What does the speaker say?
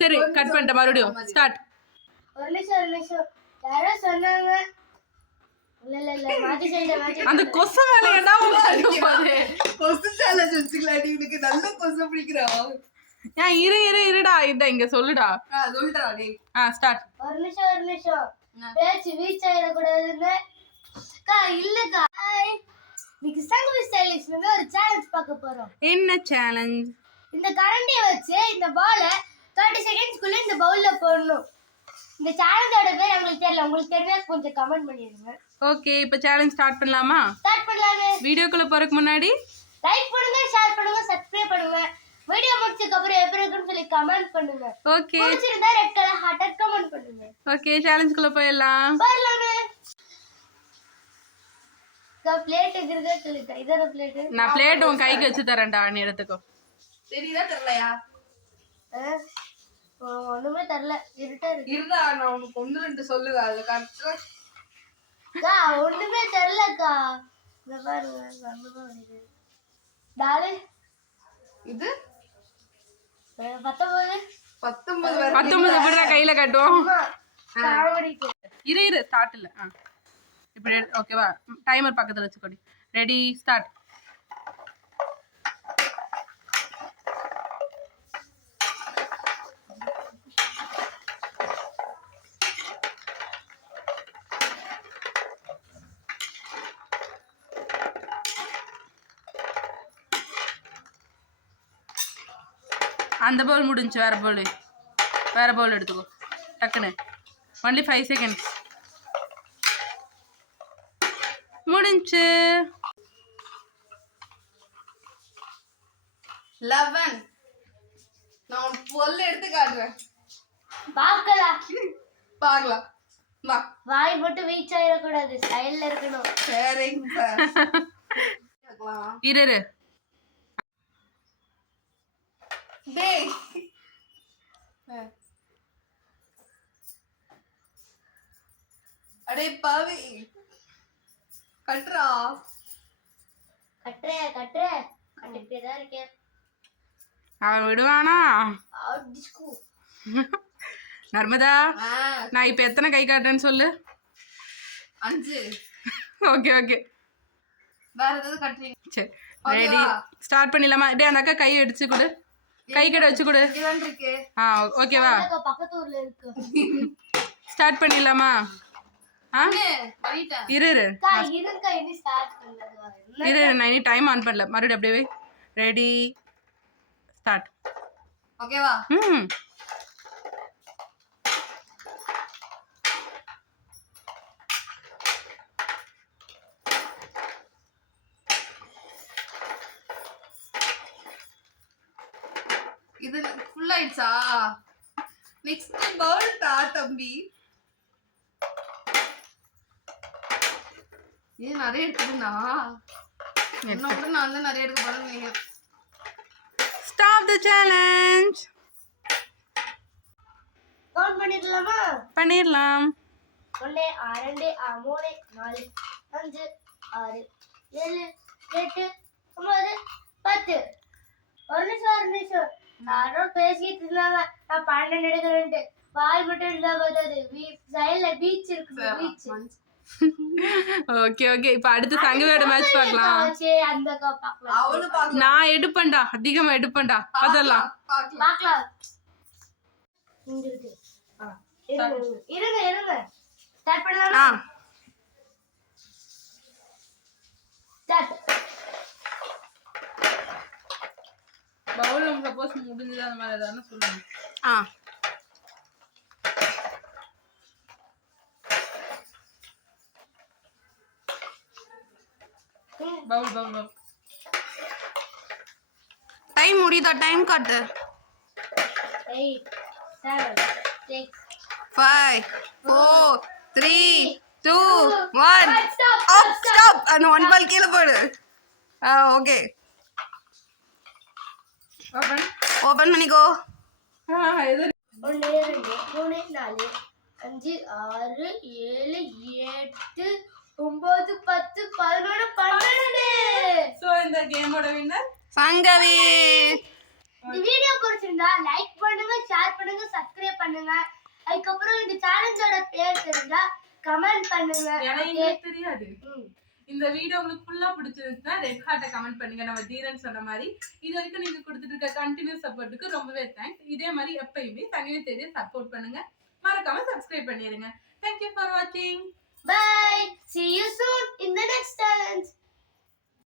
சரி கட் பண்ணிட்ட மறுபடியும் ஸ்டார்ட். ஒரு நிமிஷம் யாரோ சொன்னாங்க. அந்த கொசு மேல என்ன கொசு சேலஞ்ச் வச்சுக்கலாடி. உனக்கு நல்ல கொசு பிடிக்கிறா. ஏன் இருடா இங்க சொல்லுடா. சொல்லுடா டேய். ஸ்டார்ட். ஒரு நிமிஷம் பேச்சு வீச் ஆயிடக்கூடாதுன்னு இல்லக்கா. இன்னைக்கு சங்கவி ஸ்டைலிஷ்ல ஒரு சேலஞ்ச் பார்க்க போறோம். என்ன சேலஞ்ச்? இந்த கரண்டியை வச்சு இந்த பாலை 30 செகண்ட்ஸ்க்குள்ள இந்த பவுல்ல போடணும். இந்த சேலஞ்சோட பேர் உங்களுக்கு தெரியல. உங்களுக்கு தெரிஞ்சா கொஞ்சம் கமெண்ட் பண்ணிடுங்க. ஓகே, இப்போ சேலஞ்ச் ஸ்டார்ட் பண்ணலாமா? ஸ்டார்ட் பண்ணலாமே. வீடியோக்குள்ள போறதுக்கு முன்னாடி லைக் பண்ணுங்க, ஷேர் பண்ணுங்க, சப்ஸ்கிரைப் பண்ணுங்க. வீடியோ முடிச்சதுக்கு அப்புறம் எப்படி இருக்குன்னு சொல்லி கமெண்ட் பண்ணுங்க. ஓகே, பிடிச்சிருந்தா ரெட் கலர் ஹார்ட் கமெண்ட் பண்ணுங்க. ஓகே, சேலஞ்சுக்குள்ள போயிடலாம். வரலாமே. பிளேட் இருக்குதா சொல்லிட்டா. இதோட பிளேட் நான் பிளேட் உன் கைக்கு வச்சு தரேன்டா, நீ எடுத்துக்கோ. தெரியுதா தெரியலையா? ஒண்ணுமே தெரியல. இருட்டா இருக்கு. இருடா, நான் உனக்கு 1-2 சொல்லுவேன். அது கரெக்டா ஒண்ணுமே தெரியலக்கா. இந்த பாருங்க சம்பவம் வருது. டாலே இது 19 விடுற கையில கட்டுவோம். இரு ஸ்டார்ட் இல்ல. இப்படி ஓகேவா? டைமர் பக்கத்துல வச்சுக்கோடி. Ready start. அந்த பவுல் முடிஞ்சு. வேற பவுல் எடுத்துக்கோ டக்குன்னு. ஒன்லி 5 செகண்ட்ஸ் முடிஞ்சு. 11. நான் ஒரு பொருள் எடுத்து காட்டுறேன். பார்க்கலாம். வாய் மட்டும் வீச் ஆயிடக்கூடாது. ஸ்டைல்ல இருக்கணும். சரிங்க. இரு டேய். அடே பாவி. கட்டுறா. கட்டிட்டே தான் இருக்கேன். அவன் விடுவானா? நர்மதா, நான் இப்ப எத்தனை கை காட்டுறேன்னு சொல்லு. 5. ஓகே வேற ஏதாவது கட்டுறீங்க? சரி ரெடி ஸ்டார்ட் பண்ணிடலாமா? டேய் அந்த அக்கா கை அடிச்சு கொடு. கை கடை வச்சு கொடு. ஓகேவா? பக்கத்து ஊர்ல இருக்கு. ஸ்டார்ட் பண்ணிடலாமா? இரு நான் இனி டைம் ஆன் பண்ணல. மறுபடியும் அப்படியே ரெடி ஸ்டார்ட். ஓகேவா? இது ஃபுல் ஆயிடுச்சா? நெக்ஸ்ட் பவுல் தா தம்பி. ஏன் நிறைய எடுத்துனா? என்னோட நான் தான் நிறைய எடுக்க போறேன். Stop the challenge. கவுண்ட் பண்ணிடலாமா? பண்ணிடலாம். 1 2 3 4 5 6 7 8 9 10. ஒரு நிமிஷம் யாரும் பேசிட்டு இருந்தாங்க. நான் 12 எடுக்கிறேன்ட்டு. வாய் மட்டும் இருந்தா பார்த்தாது. சைடுல பீச் இருக்கு. பீச். ஓகே இப்போ அடுத்து சங்கவியோட மேட்ச் பார்க்கலாம். அந்த பார்க்கலாம். நான் எடுப்பேன்டா, அதிகமா எடுப்பேன்டா. அதெல்லாம் பார்க்கலாம். இங்க இருக்கு. இருங்க ஸ்டார்ட் பண்ணலாமா? ஸ்டார்ட். பவுல் சப்போஸ் முடிஞ்சது அந்த மாதிரி ஏதாவது சொல்லுங்க. பவுல் டைம் முடியுதா? டைம் காட்டு. 8 7 6 5 4 3 2 1. ஸ்டாப். அந்த 1 பால் கீழே போடு. ஓகே. ஓபன் பண்ணிக்கோ. 1 2 3 4 5 6 7 8 9 10 11 12. சோ இந்த கேமோட வின்னர் சங்கவி இந்த வீடியோ பிடிச்சிருந்தா லைக் பண்ணுங்க, ஷேர் பண்ணுங்க, சப்ஸ்கிரைப் பண்ணுங்க. அதுக்கப்புறம் இந்த சேலஞ்சோட பேர் தெரிஞ்சா கமெண்ட் பண்ணுங்க. எனக்கு தெரியாது. இந்த வீடியோ உங்களுக்கு ஃபுல்லா பிடிச்சிருந்துச்சுன்னா ரெட் ஹார்ட்டை கமெண்ட் பண்ணுங்க. நம்ம தீரன் சொன்ன மாதிரி இது வரைக்கும் நீங்க கொடுத்துட்டு இருக்க கண்டினியூஸ் சப்போர்ட்டுக்கு ரொம்பவே தேங்க்ஸ். இதே மாதிரி எப்பயுமே சங்கவி தேடியை சப்போர்ட் பண்ணுங்க. மறக்காம சப்ஸ்கிரைப் பண்ணிருங்க. Thank you for watching. Bye. See you soon in the next challenge.